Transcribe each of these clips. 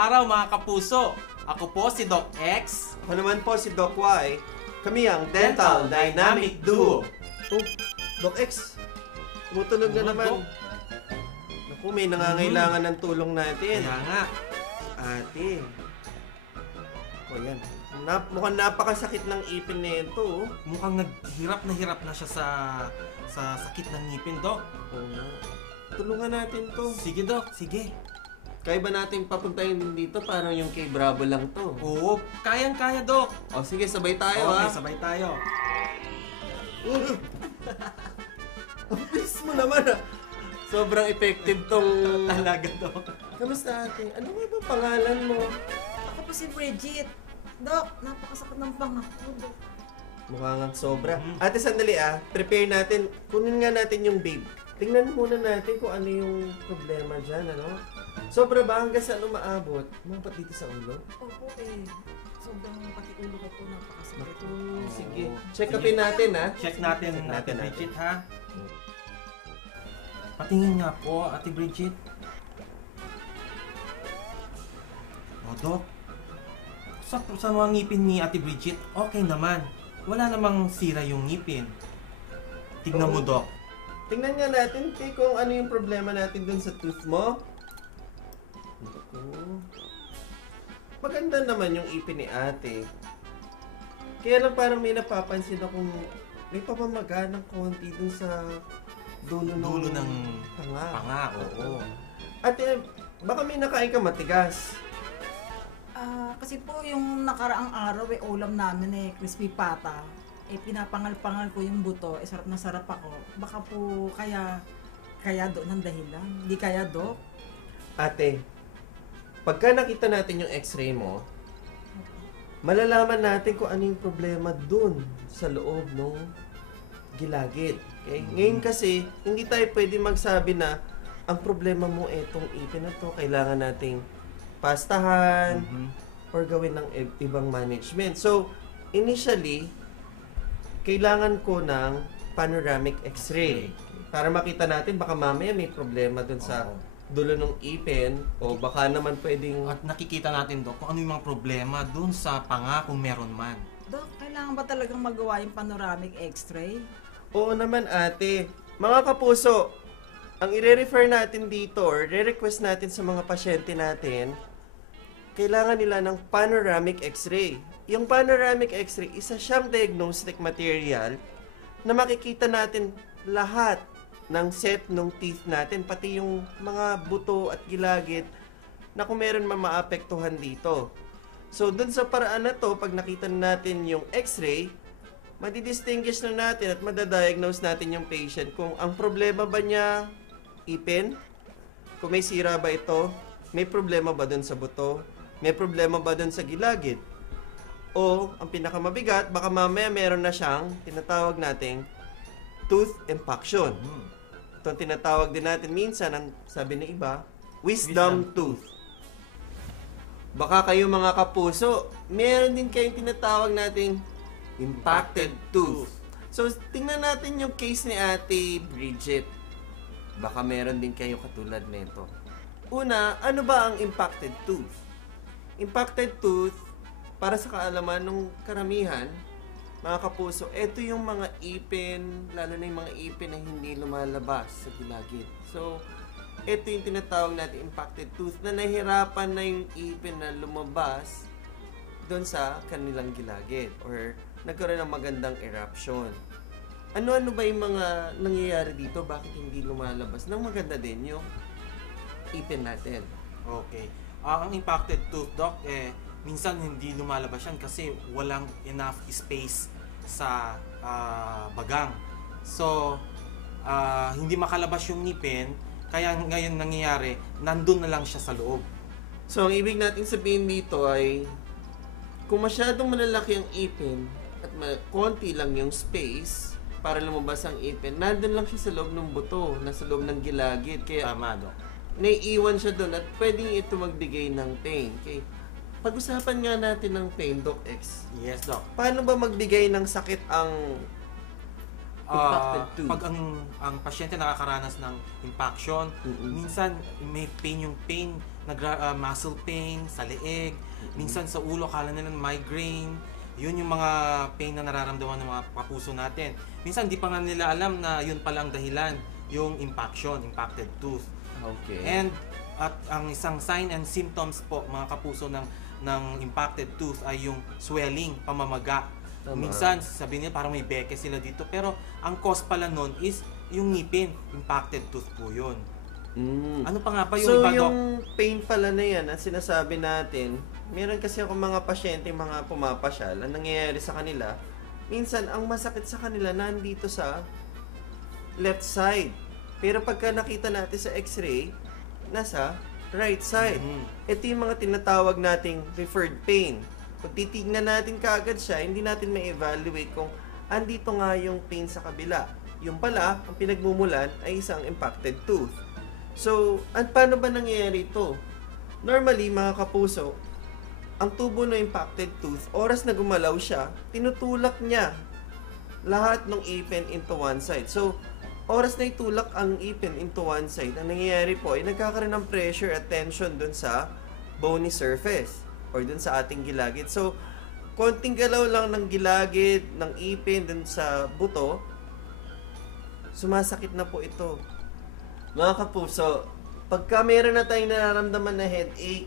araw mga kapuso! Ako po si Doc X. Ako naman po si Doc Y. Kami ang Dental Dynamic Duo. Oh, Doc X, tumutunog na naman. Doc? Naku, may nangangailangan ng tulong natin. Kaya nga. Ate. O yan. Mukhang napakasakit ng ipin na ito. Oh. Mukhang naghirap na siya sa sakit ng ngipin, Doc. Oo nga. Tulungan natin to. Sige, Doc. Sige. Kaya ba natin papuntahin din dito? Parang yung kay Bravo lang to. Oo, kayang-kaya, Doc. O sige, sabay tayo Okay, ha. sabay tayo. Ang bilis mo naman ha. Sobrang effective tong... Talaga, Doc. Kamusta ate? Ano nga ba pangalan mo? Ako po si Bridget. Dok, napakasakit ng panga ko, Dok. Mukha nga sobra. Ate, sandali prepare natin. Kunin nga natin yung babe. Tingnan muna natin kung ano yung problema dyan, ano? Sobra ba hanggang saan umaabot? Umaabot dito sa ulo? Opo sobrang pati ulo ko po, napakasakit. Sige. Oo. Check Sige. upin natin Check natin, Check Ate natin. Bridget, ha? Patingin nga po, Ate Bridget. O, Doc. Sa mga ngipin ni Ate Bridget, okay naman. Wala namang sira yung ngipin. Tignan mo, Oo. Doc. Tingnan nga natin kung ano yung problema natin dun sa tooth mo. Naku. Maganda naman yung ipin ni ate. Kaya lang parang may napapansin akong may pamamaga ng konti dun sa dulo Ng panga. panga, oo. Ate, baka may nakain ka matigas. Kasi po yung nakaraang araw, ulam namin crispy pata. Pinapangal-pangal ko yung buto, sarap na sarap ako. Baka po kaya doon ang dahilan. Hindi kaya, Dok? Ate, pagka nakita natin yung x-ray mo, malalaman natin kung ano yung problema dun sa loob ng gilagid. Okay? Ngayon kasi, hindi tayo pwede magsabi na ang problema mo etong ipin na to, kailangan nating pastahan or gawin ng ibang management. So, initially, kailangan ko ng panoramic x-ray para makita natin baka mamaya may problema dun sa dulo ng ipin o baka naman pwedeng... At nakikita natin, Doc, kung ano yung mga problema dun sa panga kung meron man. Dok, kailangan ba talagang magawa yung panoramic x-ray? Oo naman ate. Mga kapuso, ang i-refer natin dito or re-request natin sa mga pasyente natin, kailangan nila ng panoramic x-ray. Yung panoramic x-ray, isa siyang diagnostic material na makikita natin lahat ng set ng teeth natin, pati yung mga buto at gilagid na kung meron man maapektuhan dito. So, dun sa paraan na to, pag nakita natin yung x-ray, madidistinguish na natin at madadiagnose natin yung patient kung ang problema ba niya ipin, kung may sira ba ito, may problema ba dun sa buto, may problema ba dun sa gilagid, o ang pinakamabigat, baka mamaya meron na siyang tinatawag nating tooth impaction. Ito tinatawag din natin minsan, ang sabi ng iba, wisdom tooth. Baka kayo mga kapuso, meron din kayong tinatawag nating impacted tooth. So, tingnan natin yung case ni Ate Bridget. Baka meron din kayo katulad nito. Una, ano ba ang impacted tooth? Impacted tooth, para sa kaalaman ng karamihan, mga kapuso, ito yung mga ipin, lalo na yung mga ipin na hindi lumalabas sa gilagid. So, ito yung tinatawag natin impacted tooth na nahihirapan na yung ipin na lumabas doon sa kanilang gilagid or nagkaroon ng magandang eruption. Ano-ano ba yung mga nangyayari dito? Bakit hindi lumalabas? Nang maganda din yung ipin natin. Okay. Ang impacted tooth, Doc, minsan hindi lumalabas yan kasi walang enough space sa bagang. So, hindi makalabas yung ngipin, kaya ngayon nangyayari, nandun na lang siya sa loob. So, ang ibig natin sabihin dito ay kung masyadong malalaki ang ipin at konti lang yung space para lumabas ang ipin, nandun lang siya sa loob ng buto, nasa loob ng gilagid. Kaya, Tama, Doc. naiiwan siya doon at pwedeng ito magbigay ng pain. Okay? Pag-usapan nga natin ng pain, Doc X. Yes, Doc. Paano ba magbigay ng sakit ang Impacted tooth. Pag ang pasyente nakakaranas ng impaction, minsan may pain yung pain, muscle pain sa leeg, minsan sa ulo, akala nila migraine. Yun yung mga pain na nararamdaman ng mga kapuso natin. Minsan di pa nga nila alam na yun pala ang dahilan, yung impaction, impacted tooth. Okay. And at ang isang sign and symptoms po mga kapuso ng impacted tooth ay yung swelling, pamamaga. Tama. Minsan sabihin nila parang may beke sila dito, pero ang cause pala nun is yung ngipin, impacted tooth po yun. Ano pa nga ba yung So, iba, Doc? yung pain pala na yan, ang sinasabi natin, meron kasi ako mga pasyente, mga pumapasyal, ang nangyayari sa kanila, minsan, ang masakit sa kanila nandito sa left side. Pero pagka nakita natin sa x-ray, nasa right side. Ito yung mga tinatawag nating referred pain. Kung titignan natin kaagad siya, hindi natin ma-evaluate kung andito nga yung pain sa kabila. Yung pala, ang pinagmumulan ay isang impacted tooth. So, paano ba nangyayari ito? Normally, mga kapuso, ang tubo ng impacted tooth, oras na gumalaw siya, tinutulak niya lahat ng ipin into one side. So, oras na itulak ang ipin into one side, ang nangyayari po ay nagkakaroon ng pressure at tension dun sa bony surface or dun sa ating gilagid. So, konting galaw lang ng gilagid, ng ipin dun sa buto, sumasakit na po ito. Mga kapuso, pagka meron na tayong nararamdaman na headache,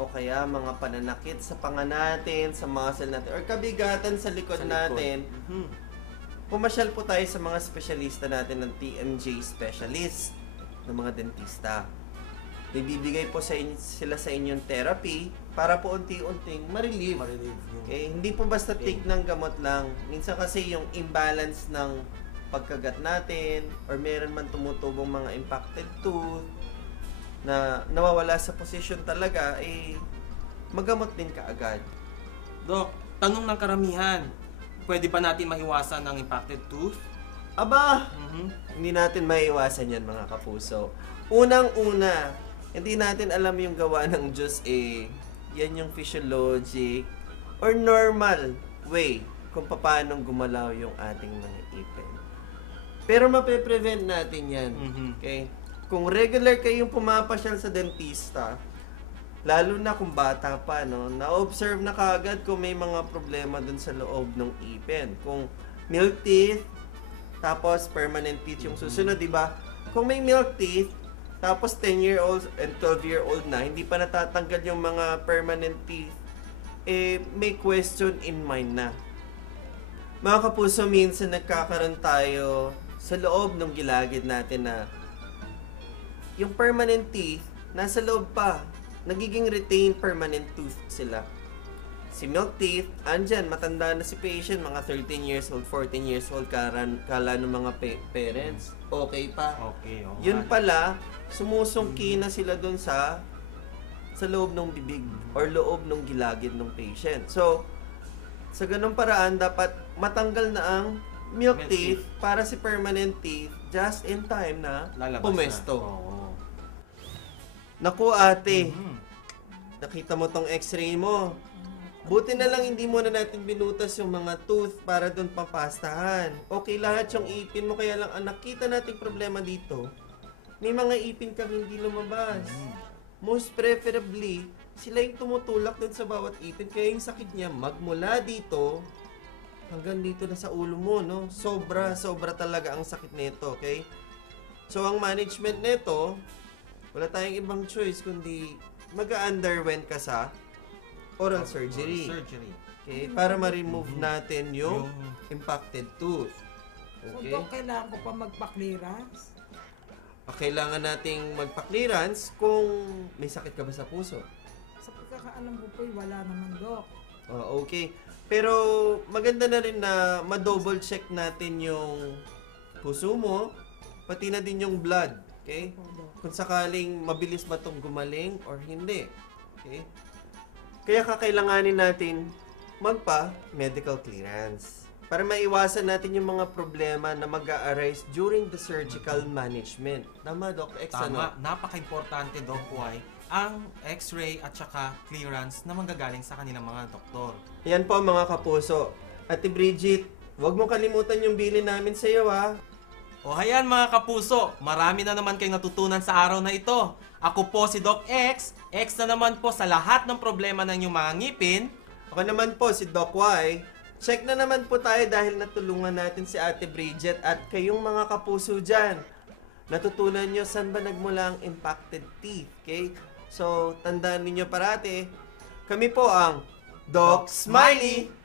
o kaya mga pananakit sa panga natin, sa muscle natin, or kabigatan sa likod natin, pumasyal po tayo sa mga espesyalista natin ng TMJ specialist, ng mga dentista. Bibigay po sila sa inyong therapy para po unti-unting ma-relieve. Okay? Hindi po basta take ng gamot lang. Minsan kasi yung imbalance ng pagkagat natin or meron man tumutubong mga impacted tooth na nawawala sa posisyon talaga, magamot din kaagad. Doc, tanong ng karamihan, pwede ba natin maiwasan ang impacted tooth? Aba! Hindi natin maiiwasan yan, mga kapuso. Unang-una, hindi natin alam yung gawa ng Diyos, yan yung physiologic or normal way kung paano gumalaw yung ating mga ipin. Pero mape-prevent natin yan. Okay? Kung regular kayong pumapasyal sa dentista, lalo na kung bata pa, no, na-observe na kaagad kung may mga problema dun sa loob ng ipin. Kung milk teeth, tapos permanent teeth yung susunod, di ba? Kung may milk teeth, tapos 10-year-old and 12-year-old na, hindi pa natatanggal yung mga permanent teeth, may question in mind na. Mga kapuso, minsan nagkakaroon tayo sa loob ng gilagid natin na yung permanent teeth, nasa loob pa. Nagiging retained permanent tooth sila. Si milk teeth, andyan, matanda na si patient, mga 13 years old, 14 years old, kala ng mga parents, okay pa. Okay. Yun pala, sumusungki na sila dun sa loob ng bibig or loob ng gilagid ng patient. So, sa ganung paraan, dapat matanggal na ang milk teeth para si permanent teeth just in time na lalabas pumesto. na. Oo. Naku ate, nakita mo tong x-ray mo. Buti na lang hindi mo na natin binutas yung mga tooth para dun papastahan. Okay lahat yung ipin mo, kaya lang ang nakita nating problema dito, may mga ipin kang hindi lumabas. Most preferably, sila yung tumutulak dun sa bawat ipin, kaya yung sakit niya magmula dito hanggang dito na sa ulo mo, no? Sobra talaga ang sakit nito, okay? So, ang management nito, wala tayong ibang choice kundi mag-underwent ka sa oral surgery. Okay? Para ma-remove natin yung impacted tooth. So, Okay? Doc, kailangan ko pa magpa-clearance? Kailangan nating magpa-clearance kung may sakit ka ba sa puso. Sa pagkakaalam ko po, wala naman, Doc. Okay. Pero maganda na rin na ma-double check natin yung puso mo, pati na din yung blood. Okay? Kung sakaling mabilis ba itong gumaling or hindi. Okay? Kaya kakailanganin natin magpa-medical clearance para maiwasan natin yung mga problema na mag-a-arise during the surgical management. Tama, Doc? Tama. Napaka-importante, Doc Wai, ang x-ray at saka clearance na manggagaling sa kanilang mga doktor. Yan po mga kapuso. Ate Bridget, Huwag mo kalimutan yung bilin namin sa iyo, ha? O hayan mga kapuso, marami na naman kayong natutunan sa araw na ito. Ako po si Doc X, X na naman po sa lahat ng problema ng inyong mga ngipin. Ako naman po si Doc Y. Check na naman po tayo dahil natulungan natin si Ate Bridget at kayong mga kapuso dyan. Natutunan nyo saan ba nagmula ang impacted teeth, okay? So, tandaan ninyo parati, kami po ang Doc Smiley!